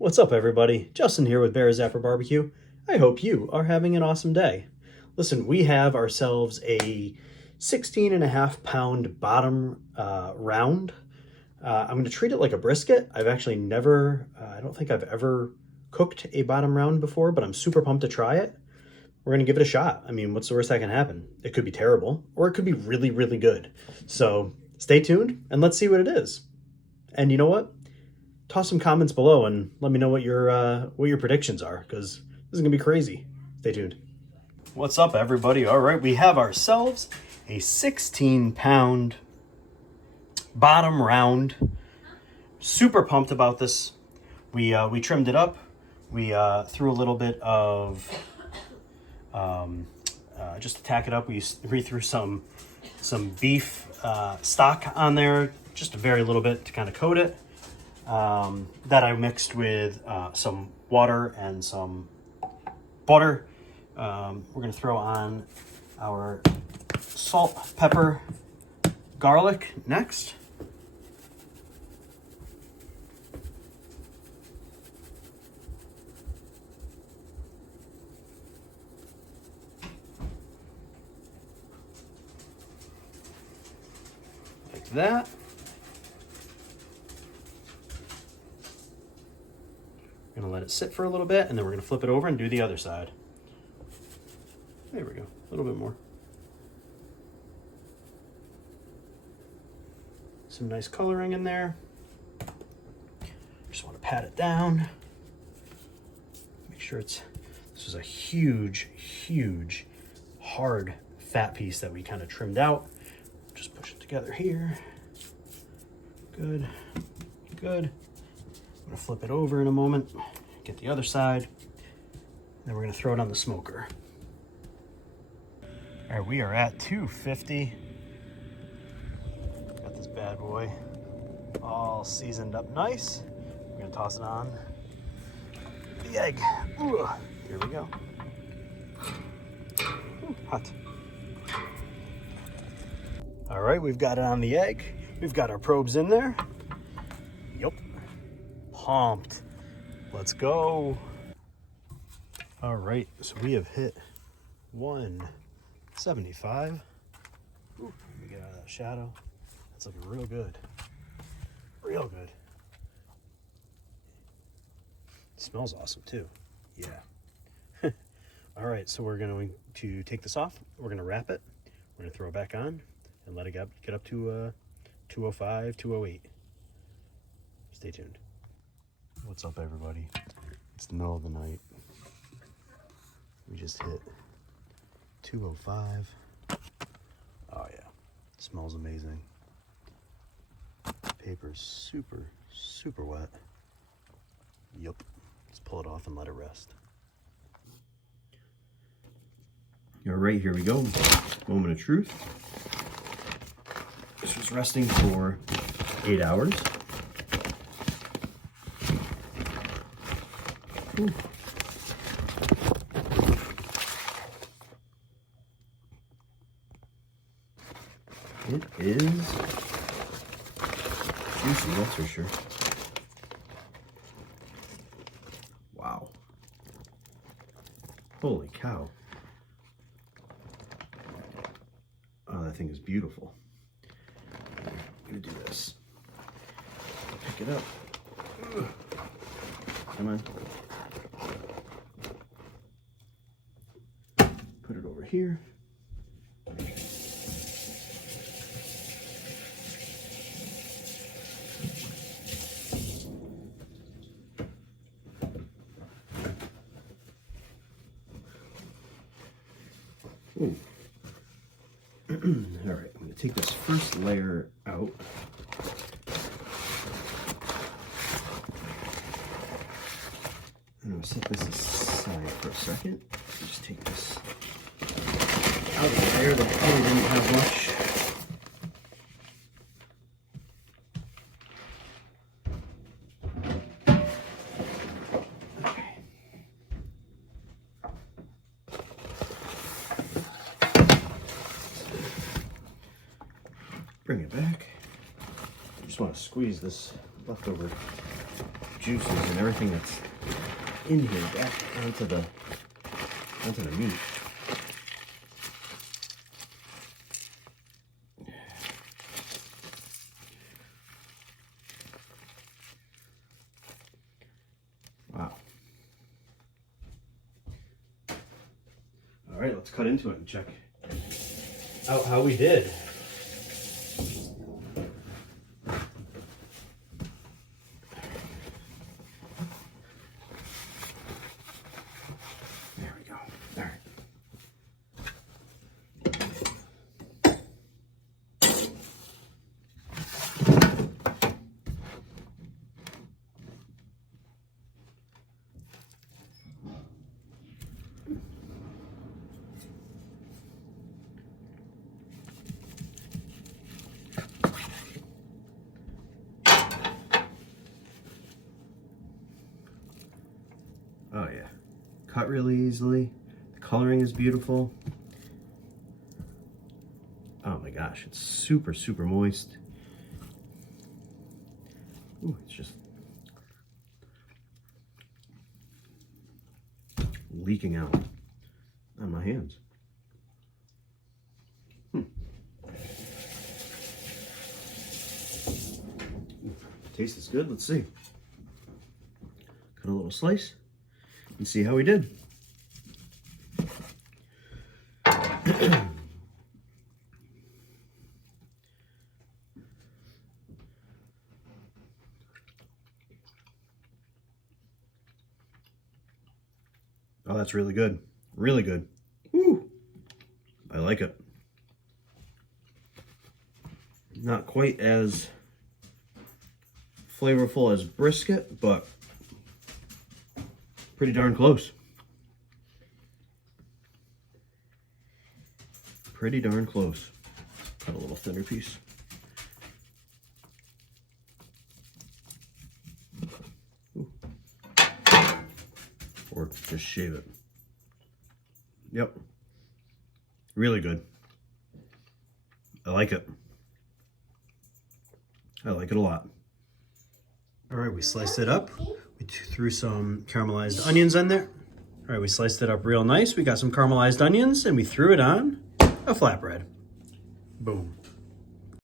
What's up, everybody? Justin here with Bear Zapper Barbecue. I hope you are having an awesome day. Listen, we have ourselves a 16.5 pound bottom round. I'm going to treat it like a brisket. I've actually never, I don't think I've ever cooked a bottom round before, but I'm super pumped to try it. We're going to give it a shot. I mean, what's the worst that can happen? It could be terrible, or it could be really, really good. So stay tuned and let's see what it is. And you know what? Toss some comments below and let me know what your predictions are, because this is gonna be crazy. Stay tuned. What's up, everybody? All right, we have ourselves a 16-pound bottom round. Super pumped about this. We trimmed it up. We threw a little bit of just to tack it up. We threw some beef stock on there, just a very little bit to kind of coat it. That I mixed with some water and some butter. We're going to throw on our salt, pepper, garlic next. Like that. We're gonna let it sit for a little bit, and then we're gonna flip it over and do the other side. There we go, a little bit more. Some nice coloring in there. Just want to pat it down. Make sure this was a huge, hard fat piece that we kind of trimmed out. Just push it together here. Good. I'm gonna flip it over in a moment, get the other side, then we're gonna throw it on the smoker. All right, we are at 250. Got this bad boy all seasoned up nice. We're gonna toss it on the egg. Ooh, here we go. Ooh, hot. All right, we've got it on the egg. We've got our probes in there. Yup. Pumped. Let's go. All right, so we have hit 175. Ooh, let me get out of that shadow. That's looking real good. Real good. It smells awesome too. Yeah. All right, so we're going to take this off. We're going to wrap it. We're going to throw it back on and let it get up to 205, 208. Stay tuned. What's up, everybody? It's the middle of the night. We just hit 205. Oh yeah, it smells amazing. Paper's super wet. Yup. Let's pull it off and let it rest. All right, here we go. Moment of truth. This was resting for 8 hours. Ooh. It is juicy, that's for sure. Wow. Holy cow. Oh, that thing is beautiful. I'm gonna do this. Pick it up. Ugh. Come on. Put it over here. Ooh. All right, I'm gonna take this first layer out. I'm gonna set this aside for a second. Just take this out of there that probably didn't have much. Bring it back. I just want to squeeze this leftover juices and everything that's in here back onto the meat. Wow. All right, let's cut into it and check out how we did. There we go. All right. Oh yeah, cut really easily. The coloring is beautiful. Oh my gosh, it's super, super moist. Ooh, it's just leaking out on my hands. Taste is good. Let's see. Cut a little slice and see how we did. Oh, that's really good. Really good. Woo! I like it. Not quite as flavorful as brisket, but pretty darn close. Pretty darn close. Cut a little thinner piece. Ooh. Or just shave it. Yep. Really good. I like it. I like it a lot. All right, we sliced it up. We threw some caramelized onions in there. All right, we sliced it up real nice. We got some caramelized onions and we threw it on a flatbread. Boom.